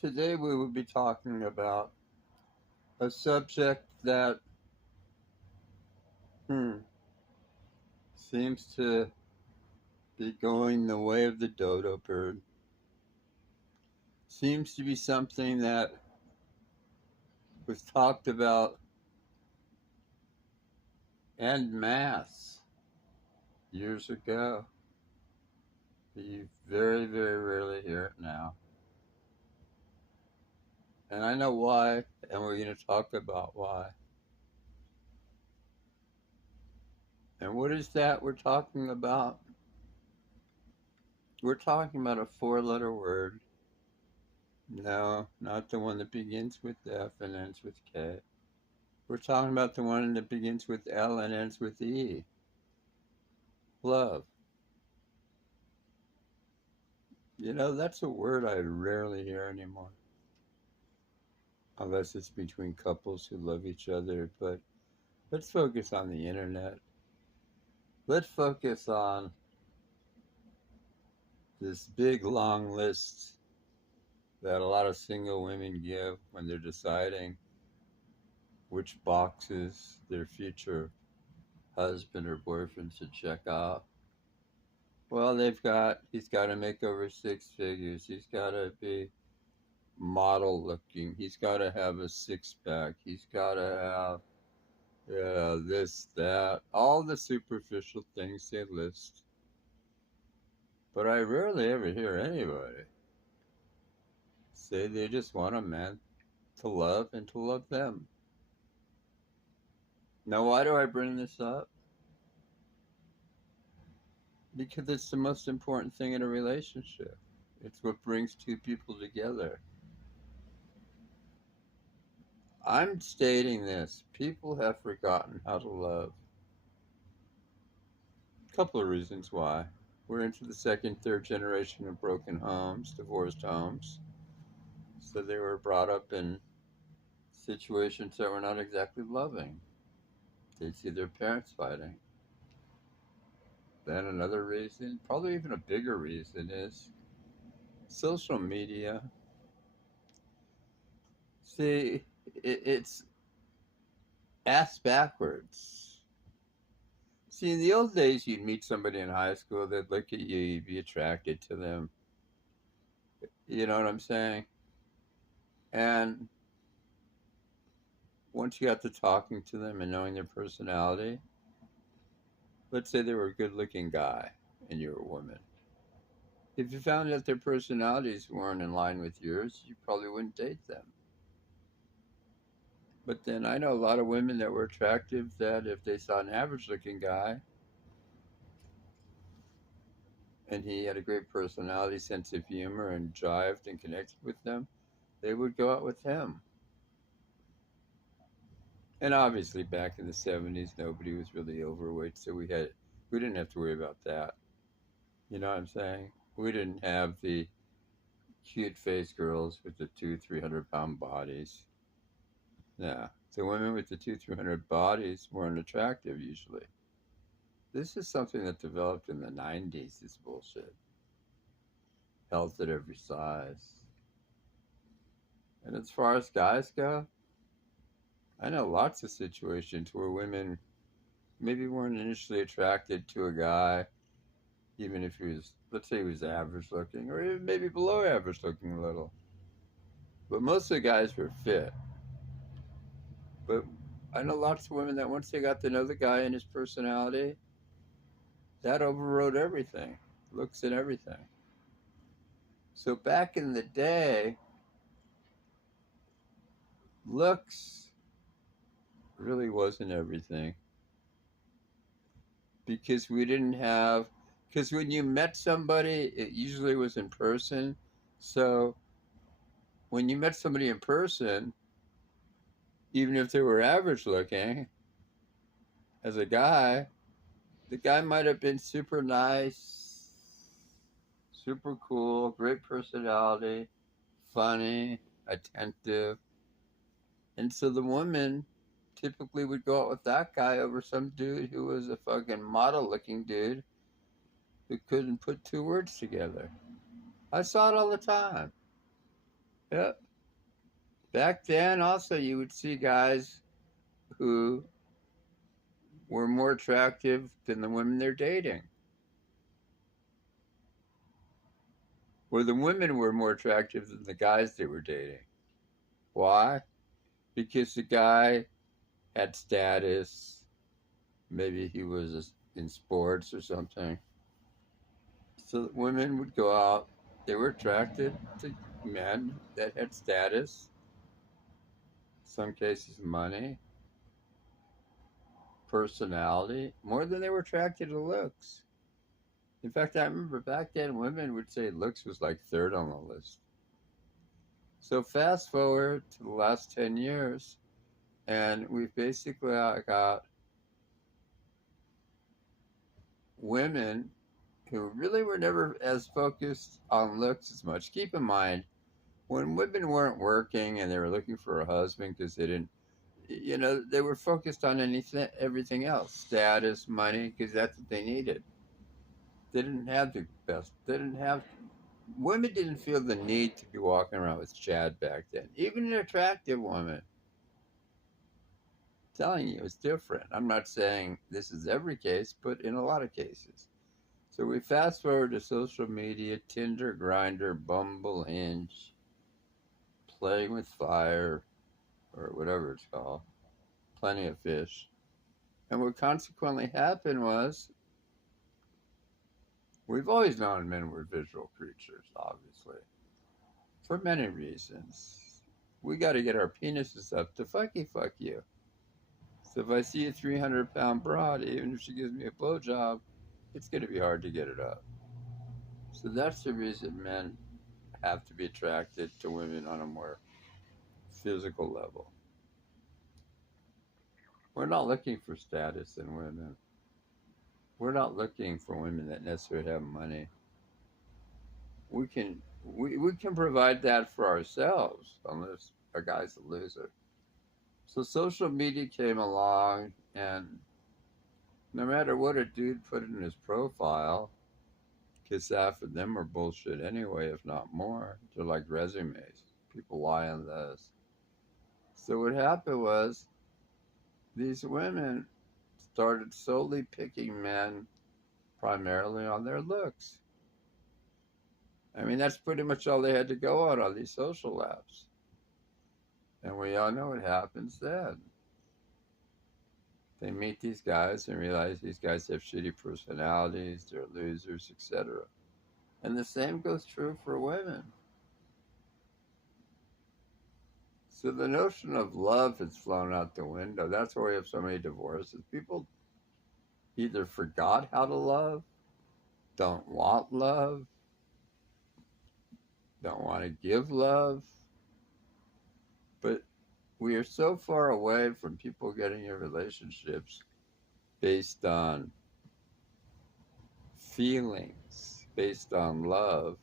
Today we will be talking about a subject that hmm, seems to be going the way of the dodo bird. Seems to be something that was talked about en masse years ago. But you very, very rarely hear it now. And I know why, and we're going to talk about why. And what is that we're talking about? We're talking about a four-letter word. No, not the one that begins with F and ends with K. We're talking about the one that begins with L and ends with E. Love. You know, that's a word I rarely hear anymore. Unless it's between couples who love each other. But let's focus on the internet. Let's focus on this big long list that a lot of single women give when they're deciding which boxes their future husband or boyfriend should check off. Well, he's got to make over six figures. He's got to be model looking. He's got to have a six pack. He's got to have this, that, all the superficial things they list. But I rarely ever hear anybody say they just want a man to love and to love them. Now, why do I bring this up? Because it's the most important thing in a relationship. It's what brings two people together. I'm stating this. People have forgotten how to love. A couple of reasons why. We're into the second, third generation of broken homes, divorced homes. So they were brought up in situations that were not exactly loving. They'd see their parents fighting. Then another reason, probably even a bigger reason, is social media. See, it's ass backwards. See, in the old days, you'd meet somebody in high school, they'd look at you, you'd be attracted to them. You know what I'm saying? And once you got to talking to them and knowing their personality, let's say they were a good looking guy and you're a woman. If you found that their personalities weren't in line with yours, you probably wouldn't date them. But then I know a lot of women that were attractive that if they saw an average looking guy and he had a great personality, sense of humor, and jived and connected with them, they would go out with him. And obviously, back in the '70s, nobody was really overweight, so we didn't have to worry about that. You know what I'm saying? We didn't have the cute face girls with the 300 pound bodies. Yeah, the women with the 300 bodies weren't attractive usually. This is something that developed in the '90s. This bullshit. Health at every size. And as far as guys go, I know lots of situations where women maybe weren't initially attracted to a guy, even if he was, let's say he was average looking, or even maybe below average looking a little. But most of the guys were fit. But I know lots of women that once they got to know the guy and his personality, that overrode everything, looks and everything. So back in the day, looks really wasn't everything because we didn't have, because when you met somebody, it usually was in person. So when you met somebody in person, even if they were average looking, as a guy, the guy might have been super nice, super cool, great personality, funny, attentive. And so the woman typically would go out with that guy over some dude who was a fucking model looking dude who couldn't put two words together. I saw it all the time. Yep. Back then, also, you would see guys who were more attractive than the women they're dating. Or the women were more attractive than the guys they were dating. Why? Because the guy had status. Maybe he was in sports or something. So women would go out. They were attracted to men that had status, some cases money, personality, more than they were attracted to looks. In fact, I remember back then women would say looks was like third on the list. So fast forward to the last 10 years, and we've basically got women who really were never as focused on looks as much. Keep in mind, when women weren't working and they were looking for a husband because they didn't, they were focused on everything else, status, money, because that's what they needed. They didn't have the best. They didn't have. Women didn't feel the need to be walking around with Chad back then. Even an attractive woman. I'm telling you, it's different. I'm not saying this is every case, but in a lot of cases. So we fast forward to social media, Tinder, Grindr, Bumble, Hinge, Playing with Fire, or whatever it's called, Plenty of Fish. And what consequently happened was, we've always known men were visual creatures, obviously, for many reasons. We got to get our penises up to fuck you. So if I see a 300-pound broad, even if she gives me a blowjob, it's going to be hard to get it up. So that's the reason men have to be attracted to women on a more physical level. We're not looking for status in women. We're not looking for women that necessarily have money. We can provide that for ourselves, unless a guy's a loser. So social media came along, and no matter what a dude put in his profile, because half of them are bullshit anyway, if not more. They're like resumes. People lie on those. So what happened was, these women started solely picking men primarily on their looks. I mean, that's pretty much all they had to go on these social apps. And we all know what happens then. They meet these guys and realize these guys have shitty personalities, they're losers, etc. And the same goes true for women. So the notion of love has flown out the window. That's why we have so many divorces. People either forgot how to love, don't want love, don't want to give love. But we are so far away from people getting in relationships based on feelings, based on love.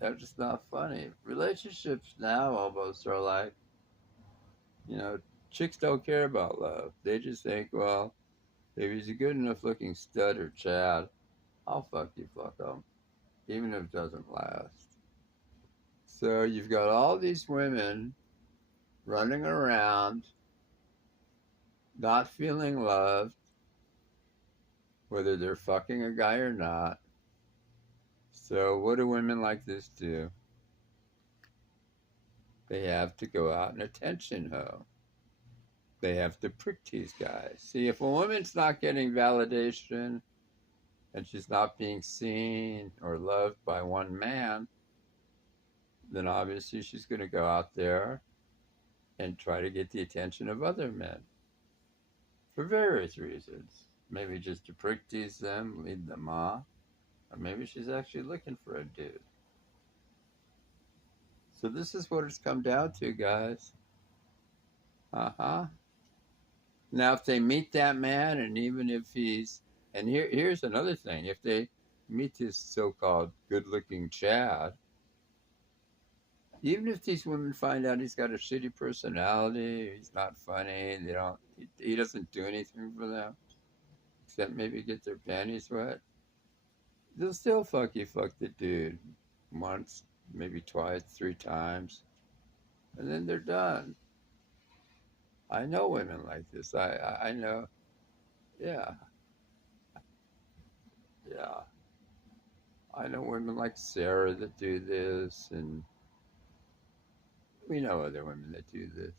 That's just not funny. Relationships now almost are like, chicks don't care about love. They just think, well, if he's a good enough looking stud or Chad, I'll fuck him, even if it doesn't last. So you've got all these women running around, not feeling loved, whether they're fucking a guy or not. So what do women like this do? They have to go out and attention hoe. They have to prick these guys. See, if a woman's not getting validation and she's not being seen or loved by one man, then obviously she's going to go out there and try to get the attention of other men for various reasons. Maybe just to prick tease them, lead them on, or maybe she's actually looking for a dude. So this is what it's come down to, guys. Now, if they meet that man, and even if and here's another thing, if they meet this so-called good-looking Chad, even if these women find out he's got a shitty personality, he's not funny, he doesn't do anything for them, except maybe get their panties wet, they'll still fuck the dude once, maybe twice, 3 times, and then they're done. I know women like this. I know. Yeah, yeah. I know women like Sarah that do this, and we know other women that do this.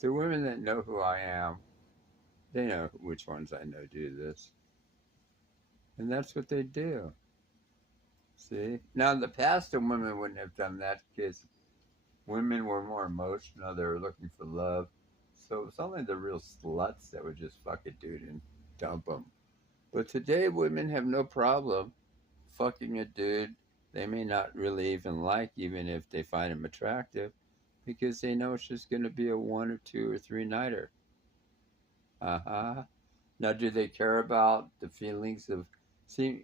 The women that know who I am, they know which ones I know do this. And that's what they do. See? Now, in the past, the women wouldn't have done that because women were more emotional. They were looking for love. So it was only the real sluts that would just fuck a dude and dump him. But today, women have no problem fucking a dude they may not really even like, even if they find him attractive, because they know it's just going to be a 1 or 2 or 3 nighter. Uh huh. Now, do they care about the feelings of. See,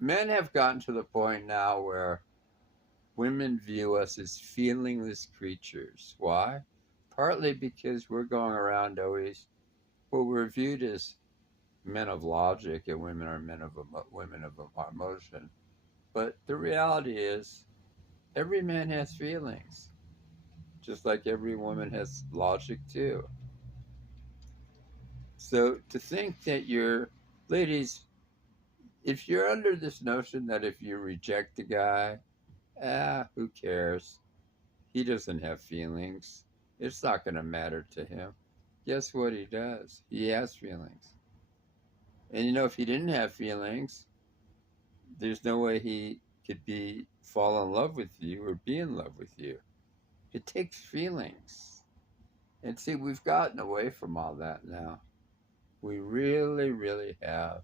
men have gotten to the point now where women view us as feelingless creatures. Why? Partly because we're going around always, well, we're viewed as men of logic and women are women of emotion. But the reality is, every man has feelings, just like every woman has logic too. So to think that you're, ladies, if you're under this notion that if you reject a guy, who cares? He doesn't have feelings. It's not going to matter to him. Guess what he does? He has feelings. And you know, if he didn't have feelings, there's no way he could fall in love with you or be in love with you. It takes feelings. And see, we've gotten away from all that now. We really, really have.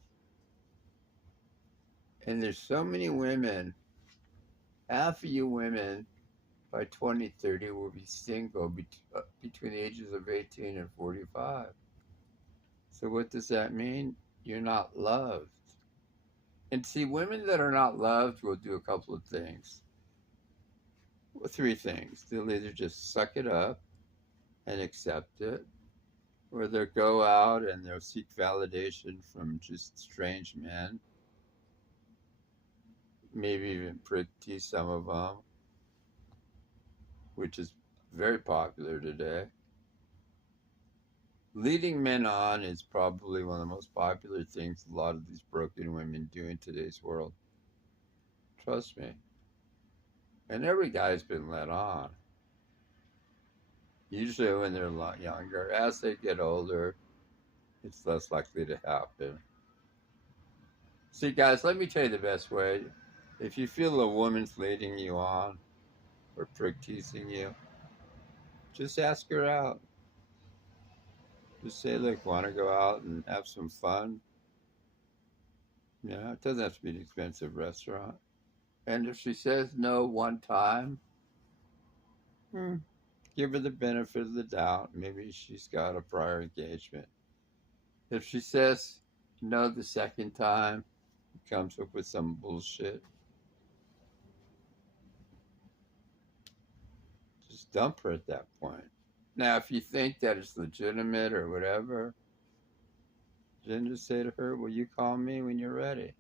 And there's so many women, half of you women by 2030 will be single between the ages of 18 and 45. So what does that mean? You're not loved. And see, women that are not loved will do a couple of things. Well, 3 things. They'll either just suck it up and accept it, or they'll go out and they'll seek validation from just strange men, maybe even prick tease some of them, which is very popular today. Leading men on is probably one of the most popular things a lot of these broken women do in today's world. Trust me. And every guy's been led on. Usually when they're a lot younger. As they get older, it's less likely to happen. See, guys, let me tell you the best way. If you feel a woman's leading you on or prick teasing you, just ask her out. Just say, look, want to go out and have some fun? It doesn't have to be an expensive restaurant. And if she says no one time, give her the benefit of the doubt. Maybe she's got a prior engagement. If she says no the second time, comes up with some bullshit, just dump her at that point. Now, if you think that it's legitimate or whatever, then just say to her, will you call me when you're ready?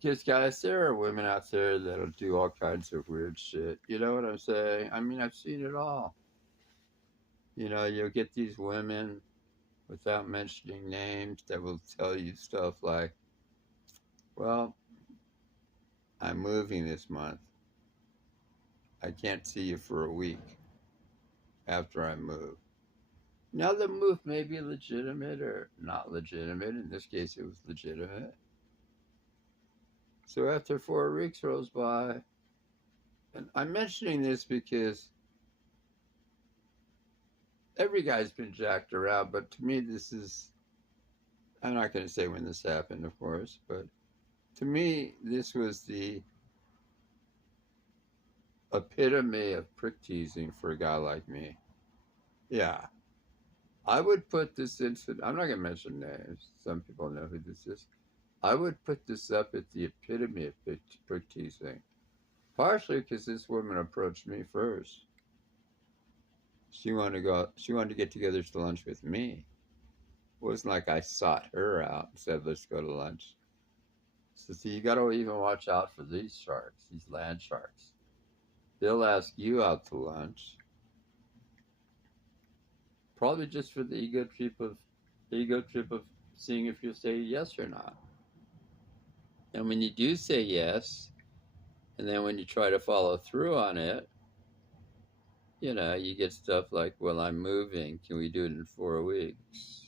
Because, guys, there are women out there that'll do all kinds of weird shit. You know what I'm saying? I mean, I've seen it all. You'll get these women, without mentioning names, that will tell you stuff like, well, I'm moving this month. I can't see you for a week after I move. Now, the move may be legitimate or not legitimate. In this case, it was legitimate. So after 4 weeks rolls by, and I'm mentioning this because every guy's been jacked around, but to me, I'm not going to say when this happened, of course, but to me, this was the epitome of prick teasing for a guy like me. Yeah. I would put this incident, I'm not going to mention names. Some people know who this is. I would put this up at the epitome of prick teasing. Partially because this woman approached me first. She wanted to get together to lunch with me. It wasn't like I sought her out and said, let's go to lunch. So see, you got to even watch out for these sharks, these land sharks. They'll ask you out to lunch, probably just for the ego trip of seeing if you'll say yes or not. And when you do say yes, and then when you try to follow through on it, you get stuff like, well, I'm moving. Can we do it in 4 weeks?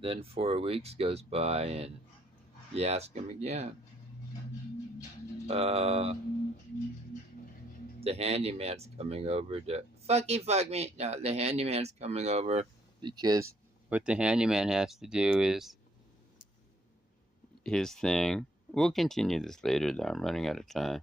Then 4 weeks goes by and you ask them again. Uh, the handyman's coming over to fuck me. No, the handyman's coming over because what the handyman has to do is his thing. We'll continue this later, though. I'm running out of time.